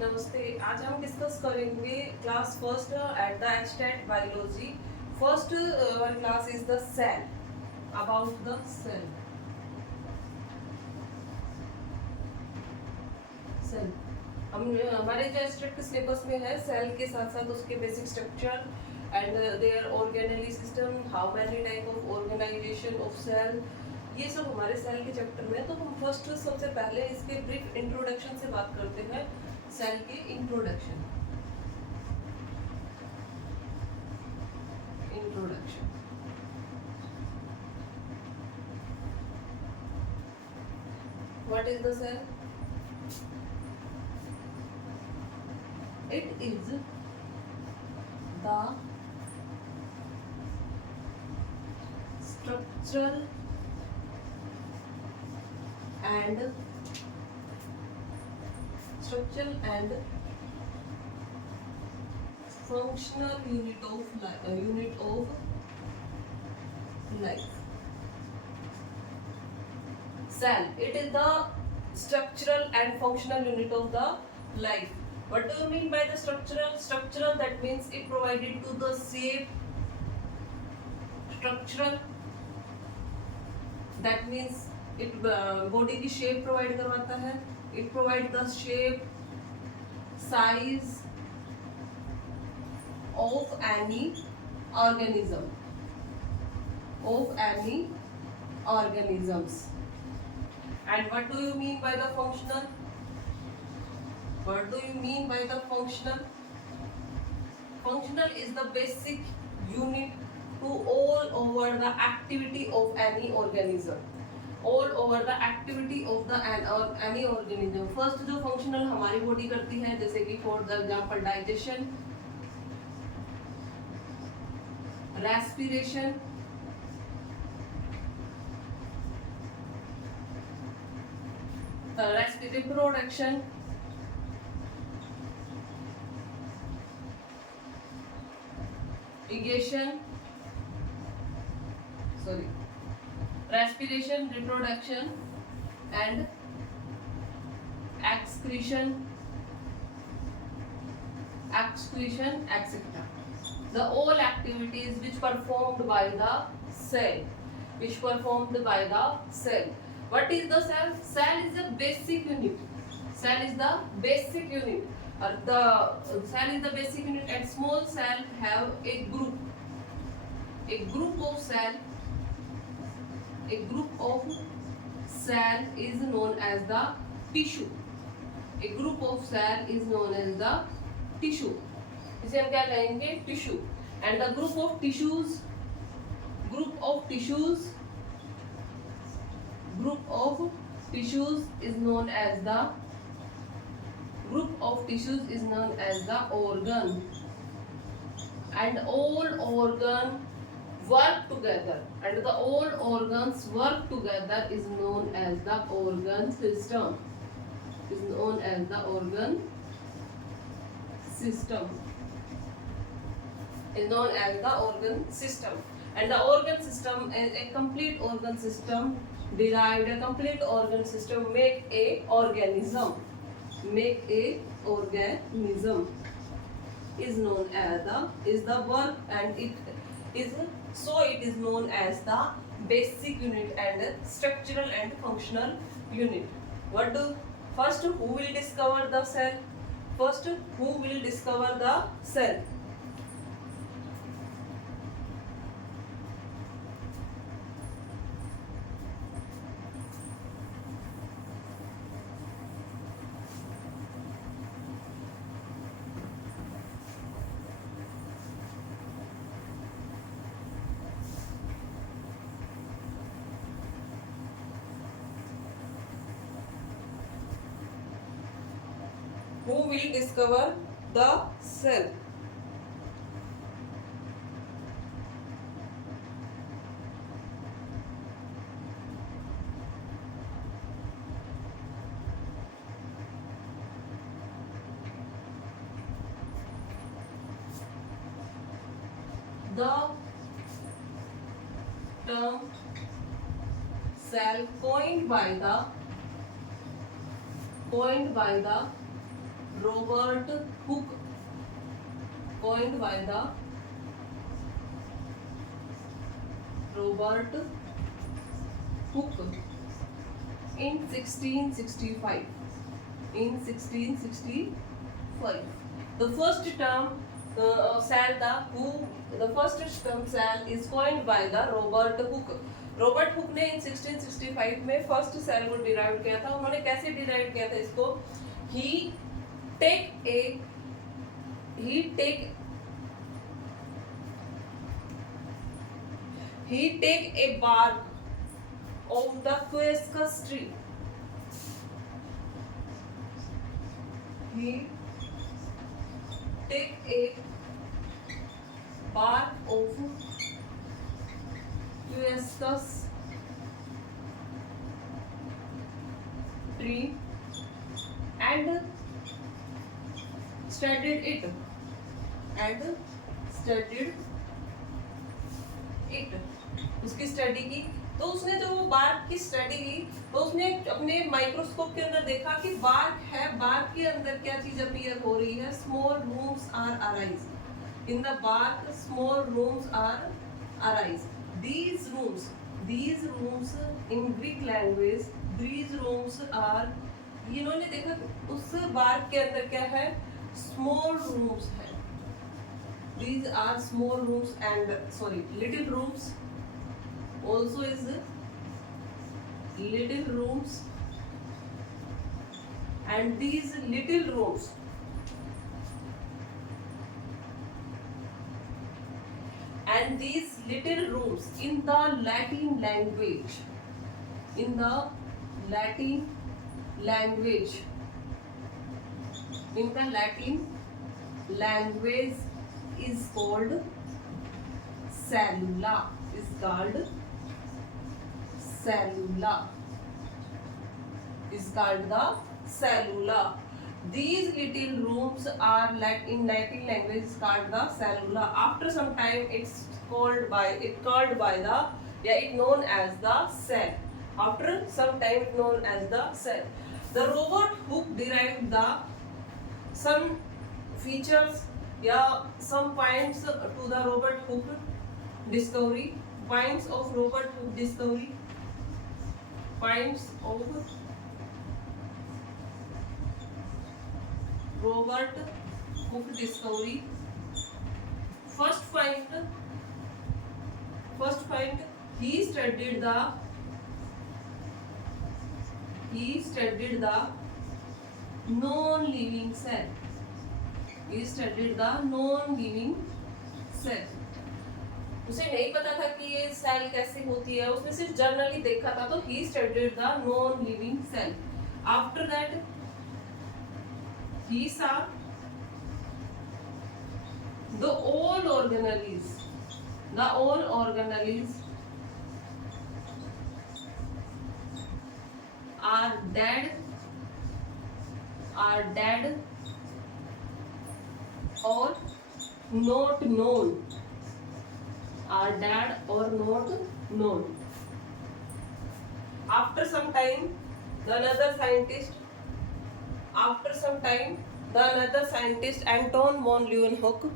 नमस्ते। आज हम डिस्कस करेंगे class first at the extent biology. First our class is the cell, about the cell. Cell हम हमारे जो स्ट्रिक्ट सिलेबस में है सेल के साथ साथ उसके basic structure and their organelle system, how many type of organisation of cell, ये सब हमारे सेल के चैप्टर में है। तो हम फर्स्ट सबसे पहले इसके ब्रीफ इंट्रोडक्शन से बात करते हैं। सेल के introduction what is the cell? It is the structural and functional unit of life. Cell. It is the structural and functional unit of the life. What do you mean by the structural? Structural, that means it provided to the shape. Structural, that means it body की shape provide करवाता है. It provide the shape, size of any organism. And what do you mean by the functional? What do you mean by the functional? Functional is the basic unit to all over the activity of any organism. All over the activity of the any organism. First जो functional हमारी body करती है, जैसे कि for the example digestion, respiration, reproduction, respiration, reproduction, and excretion, etc. The all activities which performed by the cell. What is the cell? Cell is a basic unit. The cell is the basic unit, and small cell have a group. A group of cell is known as the tissue. इसे हम क्या कहेंगे? Tissue. And the group of tissues is known as the organ. And all organs work together, and the all organs work together is known as the organ system. And the organ system is a complete organ system derived. A complete organ system make a organism is known as the work, and it is known as the basic unit and structural and functional unit. First, who will discover the cell? Who will discover the cell? The term cell coined by the Robert Hooke, coined by the Robert Hooke in 1665. In 1665, the first term cell, the first term cell is coined by the Robert Hooke. Robert Hooke ने इन 1665 में first cell को derive किया था. उन्होंने कैसे derive किया था इसको? He take a bark of the quercus tree. He take a bark of quercus tree and studied it. उसकी स्टडी की. तो उसने जो वो बार्क की स्टडी की तो उसने अपने माइक्रोस्कोप के अंदर देखा कि बार्क है, बार्क के अंदर क्या चीज अपीयर हो रही है? Small rooms are arise in the bark. Small rooms are arise. these rooms in Greek language, these rooms are, इन्होंने देखा उस बार्क के अंदर क्या है? स्मॉल रूम्स है. these are small rooms and little rooms also is little rooms, and these little rooms in the Latin language is called cellula. These little rooms are in Latin language is called the cellula. After some time it known as the cell. After some time it known as the cell. The Robert Hooke derived some features, some points to the Robert Hooke discovery. Points of Robert Hooke discovery. First point, he studied the non-living cell. उसे नहीं पता था कि ये cell कैसे होती है, उसने सिर्फ जर्नली देखा था. तो he studied the non-living cell. After that he saw the all organelles are dead or not known. After some time the another scientist Anton von Leeuwenhoek